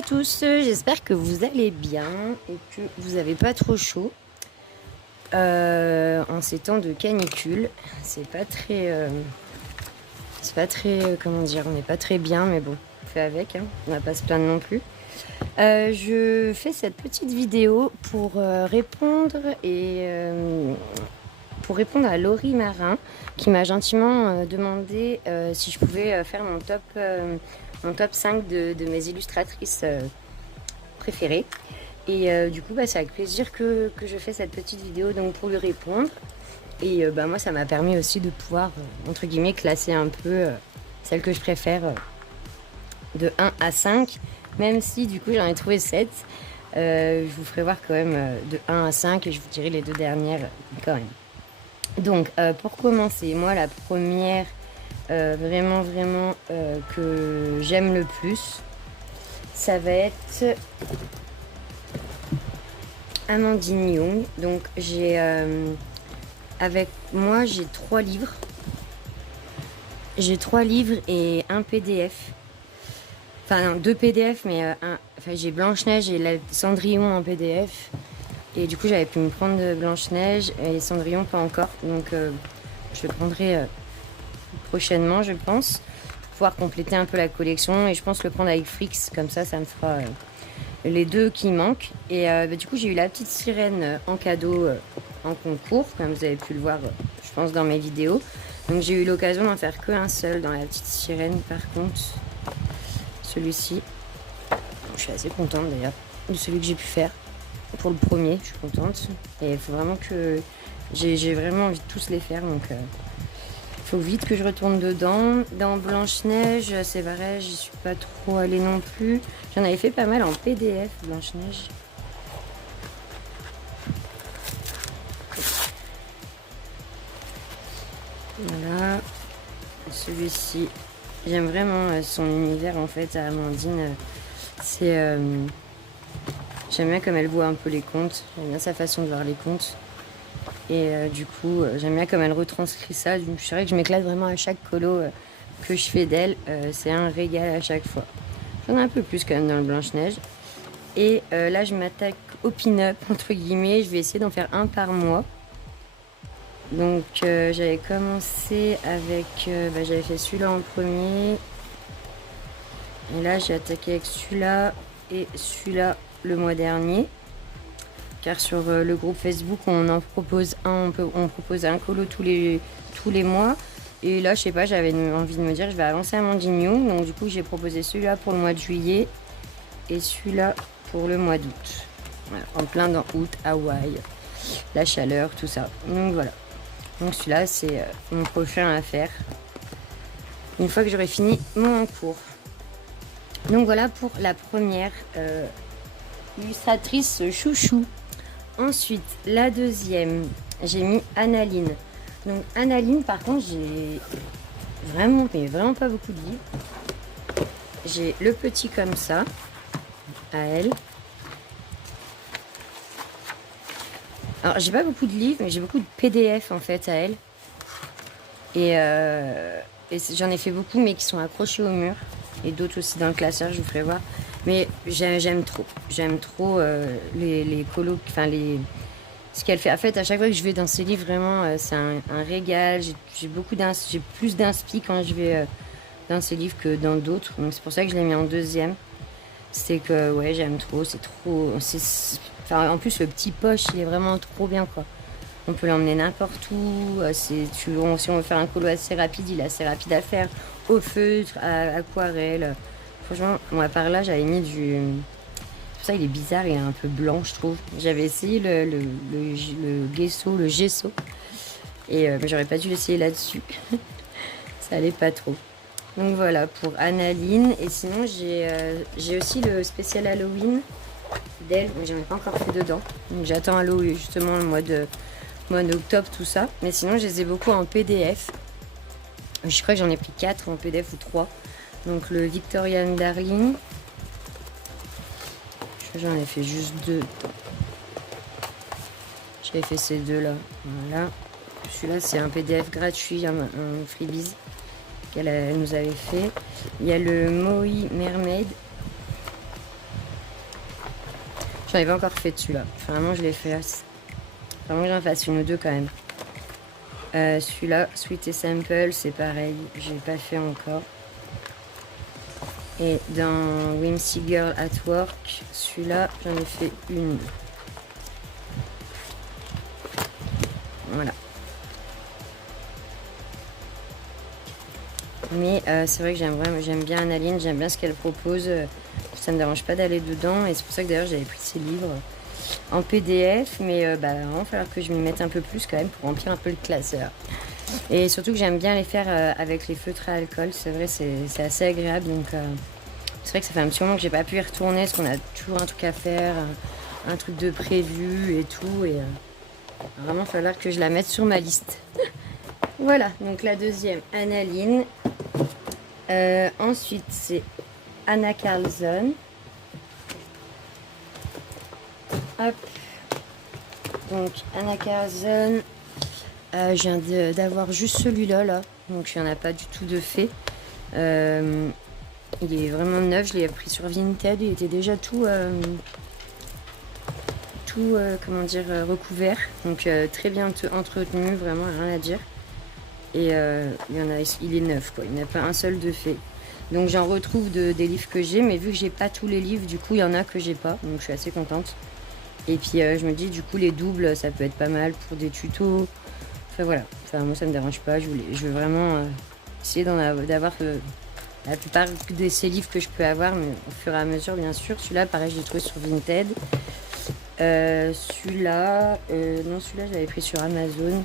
à tous, j'espère que vous allez bien et que vous n'avez pas trop chaud en ces temps de canicule. C'est pas très, comment dire, on n'est pas très bien, mais bon, on fait avec, hein, on va pas se plaindre non plus. Je fais cette petite vidéo pour répondre à Laurie Marin qui m'a gentiment demandé si je pouvais faire mon top 5 de mes illustratrices préférées. Et du coup, c'est avec plaisir que je fais cette petite vidéo donc, pour lui répondre. Et moi, ça m'a permis aussi de pouvoir, entre guillemets, classer un peu celles que je préfère de 1 à 5. Même si, du coup, j'en ai trouvé 7. Je vous ferai voir quand même de 1 à 5 et je vous dirai les deux dernières quand même. Donc, pour commencer, moi, la première vraiment que j'aime le plus, ça va être Amandine Young. Donc, avec moi, j'ai 3 livres. J'ai 3 livres et un PDF. Enfin, non, 2 PDF, mais j'ai Blanche-Neige et Cendrillon en PDF. Et du coup, j'avais pu me prendre de Blanche-Neige et Cendrillon, pas encore. Donc, je le prendrai prochainement, je pense, pour pouvoir compléter un peu la collection. Et je pense le prendre avec Frix, comme ça me fera les 2 qui manquent. Et du coup, j'ai eu la petite sirène en cadeau en concours, comme vous avez pu le voir, je pense, dans mes vidéos. Donc, j'ai eu l'occasion d'en faire qu'un seul dans la petite sirène, par contre. Celui-ci, je suis assez contente d'ailleurs de celui que j'ai pu faire. Pour le premier, je suis contente. Et il faut vraiment que... J'ai vraiment envie de tous les faire, donc il faut vite que je retourne dedans. Dans Blanche-Neige, c'est vrai, j'y suis pas trop allée non plus. J'en avais fait pas mal en PDF, Blanche-Neige. Voilà. Celui-ci, j'aime vraiment son univers en fait à Amandine. C'est... J'aime bien comme elle voit un peu les contes. J'aime bien sa façon de voir les contes. Et du coup, j'aime bien comme elle retranscrit ça. Je dirais que je m'éclate vraiment à chaque colo que je fais d'elle. C'est un régal à chaque fois. J'en ai un peu plus quand même dans le Blanche-Neige. Et là, je m'attaque au pin-up, entre guillemets. Je vais essayer d'en faire un par mois. Donc, j'avais commencé avec... j'avais fait celui-là en premier. Et là, j'ai attaqué avec celui-là et celui-là le mois dernier. Car sur le groupe Facebook, on en propose un, on propose un colo tous les mois. Et là, je sais pas, j'avais envie de me dire, je vais avancer Amandine Young. Donc du coup, j'ai proposé celui-là pour le mois de juillet et celui-là pour le mois d'août. Voilà, en plein dans août, Hawaï, la chaleur, tout ça. Donc voilà. Donc celui-là, c'est mon prochain à faire. Une fois que j'aurai fini mon cours. Donc voilà pour la première illustratrice chouchou. Ensuite, la deuxième, j'ai mis Annaline. Donc Annaline, par contre, j'ai vraiment pas beaucoup de livres. J'ai le petit comme ça, à elle. Alors, j'ai pas beaucoup de livres, mais j'ai beaucoup de PDF en fait à elle. Et j'en ai fait beaucoup, mais qui sont accrochés au mur. Et d'autres aussi dans le classeur, je vous ferai voir. Mais j'aime trop. J'aime trop les colos, enfin ce qu'elle fait. En fait, à chaque fois que je vais dans ces livres, vraiment, c'est un régal. J'ai plus d'inspi quand je vais dans ces livres que dans d'autres. Donc c'est pour ça que je l'ai mis en deuxième. C'est que ouais, j'aime trop. C'est trop. En plus, le petit poche, il est vraiment trop bien, quoi. On peut l'emmener n'importe où. Si on veut faire un colo assez rapide, il est assez rapide à faire. Au feutre, à aquarelle. Franchement, moi par là, j'avais mis du... Tout ça, il est bizarre, il est un peu blanc, je trouve. J'avais essayé le gesso. Et j'aurais pas dû l'essayer là-dessus. Ça allait pas trop. Donc voilà, pour Annaline. Et sinon, j'ai aussi le spécial Halloween d'elle. Mais j'en ai pas encore fait dedans. Donc j'attends Halloween, justement, le mois d'octobre, tout ça. Mais sinon, je les ai beaucoup en PDF. Je crois que j'en ai pris 4 en PDF ou 3. Donc le Victorian Darling. J'en ai fait juste 2. J'avais fait ces 2 là. Voilà. Celui-là, c'est un PDF gratuit, un freebies qu'elle nous avait fait. Il y a le Mohi Mermaid. J'en ai pas encore fait celui-là. Enfin, vraiment, je l'ai fait. Vraiment, j'en fasse une ou deux quand même. Celui-là, Sweet et Sample, c'est pareil. J'ai pas fait encore. Et dans Whimsy Girl at Work, celui-là, j'en ai fait une. Voilà. Mais c'est vrai que j'aime bien Annaline, j'aime bien ce qu'elle propose. Ça me dérange pas d'aller dedans. Et c'est pour ça que d'ailleurs j'avais pris ces livres en PDF. Mais il va falloir que je m'y mette un peu plus quand même pour remplir un peu le classeur. Et surtout que j'aime bien les faire avec les feutres à alcool. C'est vrai, c'est assez agréable. Donc c'est vrai que ça fait un petit moment que j'ai pas pu y retourner. Parce qu'on a toujours un truc à faire, un truc de prévu et tout. Et vraiment, il va falloir que je la mette sur ma liste. Voilà, donc la deuxième, Annaline. Ensuite, c'est Anna Carlson. Hop. Donc, Anna Carlson. Je viens d'avoir juste celui-là, là. Donc, il n'y en a pas du tout de fait. Il est vraiment neuf. Je l'ai pris sur Vinted. Il était déjà tout comment dire, recouvert. Donc, très bien entretenu. Vraiment, rien à dire. Et il est neuf, quoi. Il n'y en a pas un seul de fait. Donc j'en retrouve des livres que j'ai, mais vu que j'ai pas tous les livres, du coup il y en a que j'ai pas. Donc je suis assez contente. Et puis je me dis du coup les doubles, ça peut être pas mal pour des tutos. Enfin voilà. Enfin moi ça me dérange pas. Je veux vraiment essayer d'avoir la plupart de ces livres que je peux avoir, mais au fur et à mesure bien sûr. Celui-là pareil je l'ai trouvé sur Vinted. Celui-là je l'avais pris sur Amazon.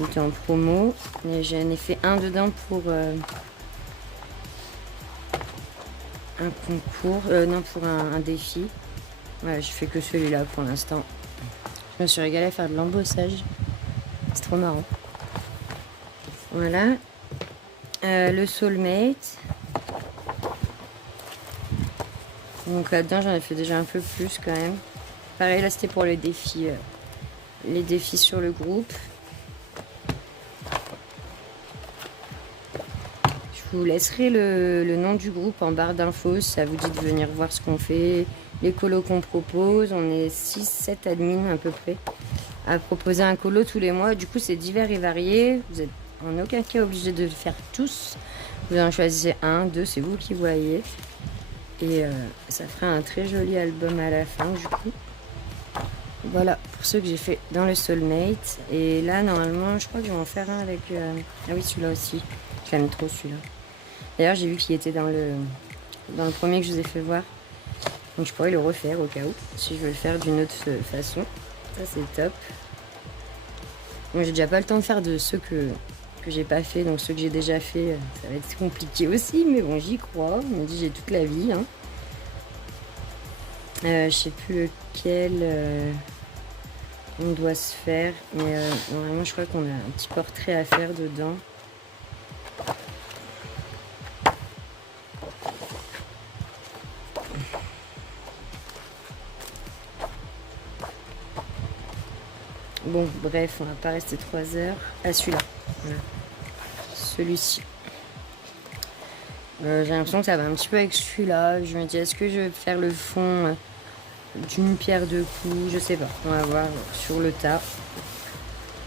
Il était en promo. Et j'en ai fait un dedans pour un concours. Non, pour un défi. Ouais, je fais que celui-là pour l'instant. Je me suis régalée à faire de l'embossage. C'est trop marrant. Voilà. Le Soulmate. Donc là-dedans, j'en ai fait déjà un peu plus quand même. Pareil, là, c'était pour le défi. Les défis sur le groupe. Je vous laisserai le nom du groupe en barre d'infos. Ça vous dit de venir voir ce qu'on fait, les colos qu'on propose. On est 6-7 admins à peu près à proposer un colo tous les mois. Du coup, c'est divers et varié. Vous n'êtes en aucun cas obligé de le faire tous. Vous en choisissez un, deux, c'est vous qui voyez. Et ça fera un très joli album à la fin du coup. Voilà pour ceux que j'ai fait dans le Soulmate. Et là, normalement, je crois que je vais en faire un avec... Ah oui, celui-là aussi. Je l'aime trop celui-là. D'ailleurs, j'ai vu qu'il était dans le premier que je vous ai fait voir. Donc je pourrais le refaire au cas où, si je veux le faire d'une autre façon. Ça, c'est top. Bon, j'ai déjà pas le temps de faire de ceux que j'ai pas fait. Donc ceux que j'ai déjà fait, ça va être compliqué aussi. Mais bon, j'y crois. On me dit j'ai toute la vie. Hein. Je sais plus lequel on doit se faire. Mais normalement, je crois qu'on a un petit portrait à faire dedans. Bon, bref, on va pas rester 3 heures. Ah, celui-là. Voilà. Celui-ci. J'ai l'impression que ça va un petit peu avec celui-là. Je me dis, est-ce que je vais faire le fond d'une pierre deux coups? Je sais pas. On va voir sur le tas.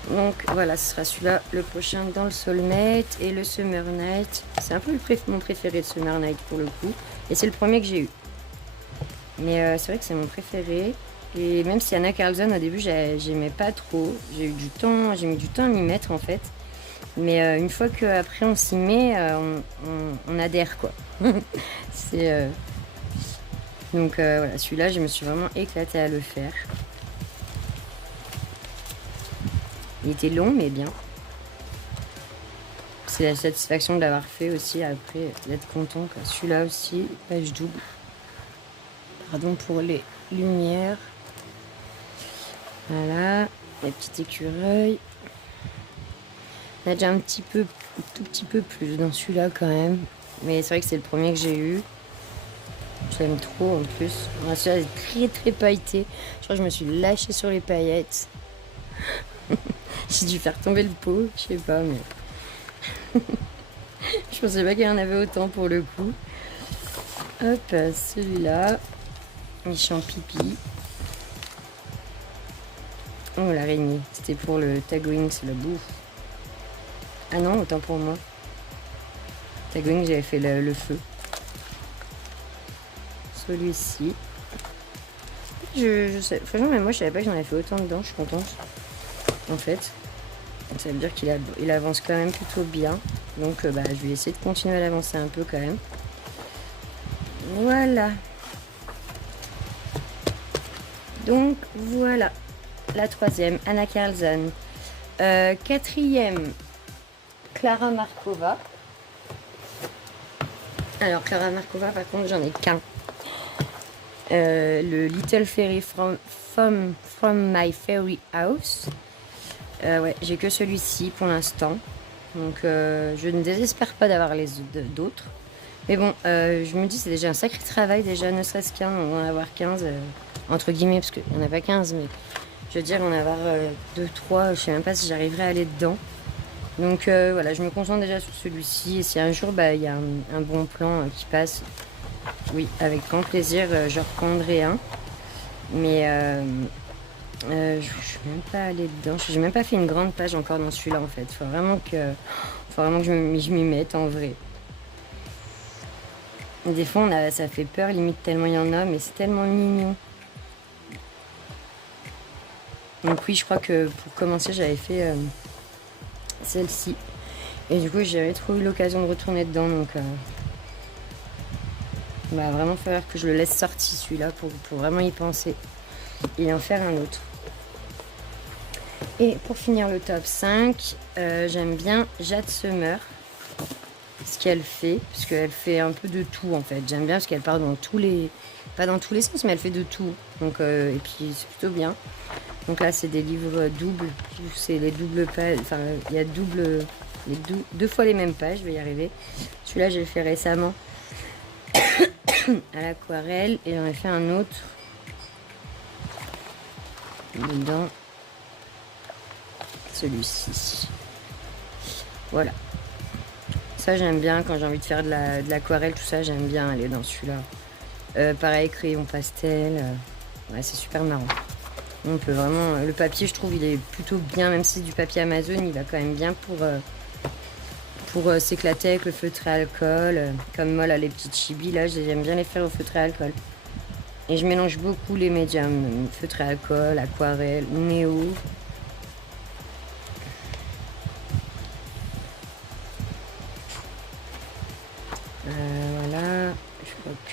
Donc voilà, ce sera celui-là, le prochain dans le Soulmate et le Summer Night. C'est un peu mon préféré, le Summer Night pour le coup. Et c'est le premier que j'ai eu. Mais c'est vrai que c'est mon préféré. Et même si Anna Carlson, au début, j'aimais pas trop. J'ai mis du temps à m'y mettre en fait. Mais une fois qu'après on s'y met, on adhère quoi. Donc voilà, celui-là, je me suis vraiment éclatée à le faire. Il était long, mais bien. C'est la satisfaction de l'avoir fait aussi après, d'être content. Celui-là aussi, page double. Pardon pour les lumières. Voilà, les petits écureuils. Il y a déjà tout petit peu plus dans celui-là quand même. Mais c'est vrai que c'est le premier que j'ai eu. Je l'aime trop en plus. Celui-là est très très pailleté. Je crois que je me suis lâchée sur les paillettes. J'ai dû faire tomber le pot, je sais pas, mais... je pensais pas qu'il y en avait autant pour le coup. Hop, celui-là. Méchant pipi. Oh, l'araignée. C'était pour le tagging, c'est la bouffe. Ah non, autant pour moi. Tagging, j'avais fait le feu. Celui-ci. Je sais, franchement, mais moi je savais pas que j'en avais fait autant dedans, je suis contente. En fait, ça veut dire qu'il avance quand même plutôt bien. Donc je vais essayer de continuer à l'avancer un peu quand même. Voilà. Donc voilà. La troisième, Anna Carlson. Quatrième, Clara Markova. Alors Clara Markova, par contre, j'en ai qu'un. Le Little Fairy from My Fairy House. Ouais, j'ai que celui-ci pour l'instant. Donc je ne désespère pas d'avoir les d'autres. Mais bon, je me dis c'est déjà un sacré travail déjà, ne serait-ce qu'un, on va en avoir 15, entre guillemets, parce qu'il n'y en a pas 15, mais je veux dire on va avoir 2, 3, je sais même pas si j'arriverai à aller dedans. Donc voilà, je me concentre déjà sur celui-ci, et si un jour il y a un bon plan qui passe, oui, avec grand plaisir, je reprendrai un. Mais je suis même pas allée dedans. J'ai même pas fait une grande page encore dans celui-là en fait. Faut vraiment que je m'y mette en vrai. Des fois, ça fait peur limite tellement il y en a, mais c'est tellement mignon. Donc oui, je crois que pour commencer, j'avais fait celle-ci. Et du coup, j'avais trop eu l'occasion de retourner dedans. Donc il va vraiment falloir que je le laisse sortir celui-là pour vraiment y penser et en faire un autre. Et pour finir le top 5, j'aime bien Jade Summer. Ce qu'elle fait, parce qu'elle fait un peu de tout en fait. J'aime bien parce qu'elle part dans tous les... Pas dans tous les sens, mais elle fait de tout. Donc, et puis c'est plutôt bien. Donc là, c'est des livres doubles. C'est les doubles pages. Enfin, il y a deux fois les mêmes pages, je vais y arriver. Celui-là, j'ai fait récemment à l'aquarelle. Et j'en ai fait un autre dedans. Celui-ci. Voilà. Ça j'aime bien quand j'ai envie de faire de l'aquarelle, tout ça, j'aime bien aller dans celui-là. Pareil, crayon pastel, ouais, c'est super marrant. On peut vraiment, le papier je trouve il est plutôt bien, même si c'est du papier Amazon, il va quand même bien pour s'éclater avec le feutre à alcool. Comme moi là, les petites chibis là, j'aime bien les faire au feutre à alcool. Et je mélange beaucoup les médiums, feutre à alcool, aquarelle, néo. Voilà,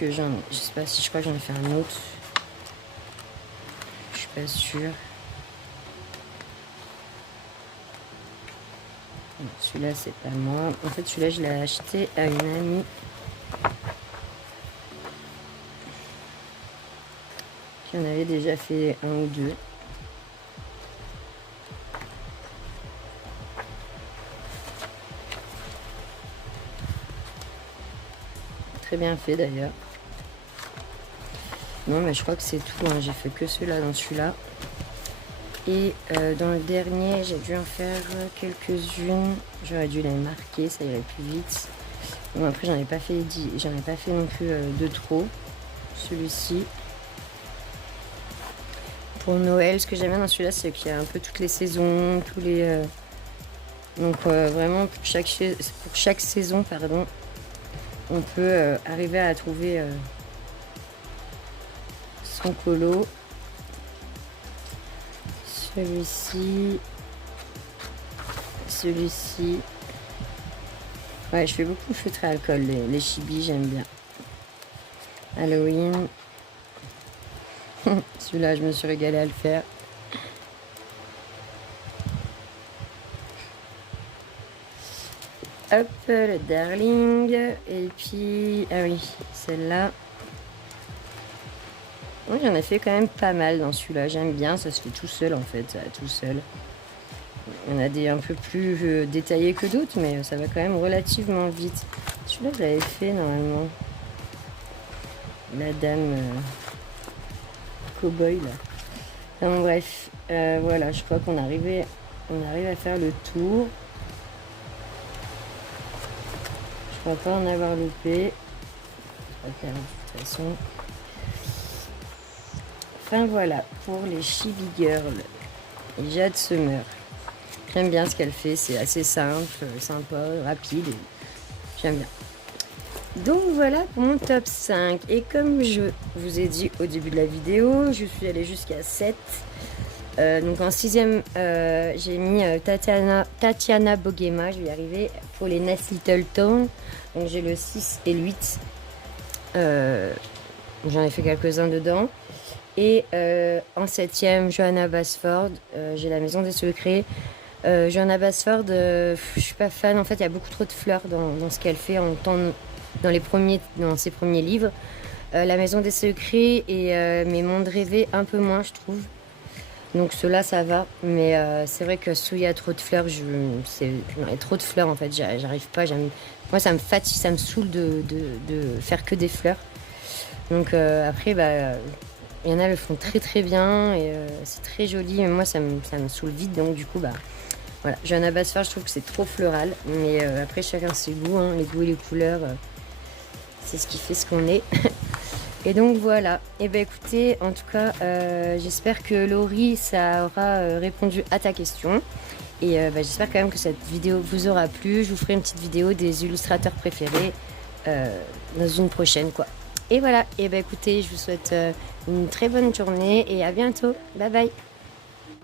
je sais pas si je crois que j'en ai fait un autre. Je suis pas sûre. Celui-là c'est pas moi. En fait celui-là je l'ai acheté à une amie qui en avait déjà fait un ou deux. Très bien fait d'ailleurs. Non mais je crois que c'est tout, hein. J'ai fait que ceux-là dans celui-là. Et dans le dernier, j'ai dû en faire quelques-unes. J'aurais dû les marquer, ça irait plus vite. Bon, après j'en ai pas fait non plus de trop. Celui-ci. Pour Noël, ce que j'aime bien dans celui-là, c'est qu'il y a un peu toutes les saisons, tous les... Donc vraiment pour chaque saison, pardon, on peut arriver à trouver son colo. Celui-ci. Ouais, je fais beaucoup feutre à alcool, les chibis, j'aime bien. Halloween. Celui-là, je me suis régalée à le faire. Hop, le Darling. Et puis, ah oui, celle-là. Oui, j'en ai fait quand même pas mal dans celui-là. J'aime bien, ça se fait tout seul en fait, ça, tout seul. Il y en a des un peu plus détaillés que d'autres, mais ça va quand même relativement vite. Celui-là, je l'avais fait normalement. La dame cow-boy là. Enfin, bref, voilà, je crois qu'on arrive à faire le tour. Je crois pas en avoir loupé. Je vais faire de toute façon. Enfin voilà, pour les Chibi Girls. et Jade Summer. J'aime bien ce qu'elle fait, c'est assez simple, sympa, rapide, et j'aime bien. Donc voilà pour mon top 5. Et comme je vous ai dit au début de la vidéo, je suis allée jusqu'à 7. Donc en 6ème, j'ai mis Tatiana Bogema, je vais y arriver, pour les Nice Little Town. Donc j'ai le 6 et le 8. J'en ai fait quelques-uns dedans. Et en 7ème, Johanna Basford, j'ai la Maison des Secrets. Johanna Basford, je suis pas fan. En fait, il y a beaucoup trop de fleurs dans ce qu'elle fait dans ses premiers livres. La Maison des Secrets et Mes Mondes Rêvés, un peu moins, je trouve. Donc ceux-là, ça va. Mais c'est vrai que sous il y a trop de fleurs, il y a trop de fleurs en fait. J'arrive pas. Moi, ça me fatigue, ça me saoule de faire que des fleurs. Donc après, il y en a le font très très bien et c'est très joli. Mais moi, ça me saoule vite. Donc du coup, voilà. Johanna Basford, je trouve que c'est trop floral. Mais après, chacun ses goûts, hein, les goûts et les couleurs. C'est ce qui fait ce qu'on est. Et donc voilà. Et écoutez, en tout cas, j'espère que Laurie, ça aura répondu à ta question. Et j'espère quand même que cette vidéo vous aura plu. Je vous ferai une petite vidéo des illustrateurs préférés dans une prochaine, quoi. Et voilà. Et écoutez, je vous souhaite une très bonne journée et à bientôt. Bye bye.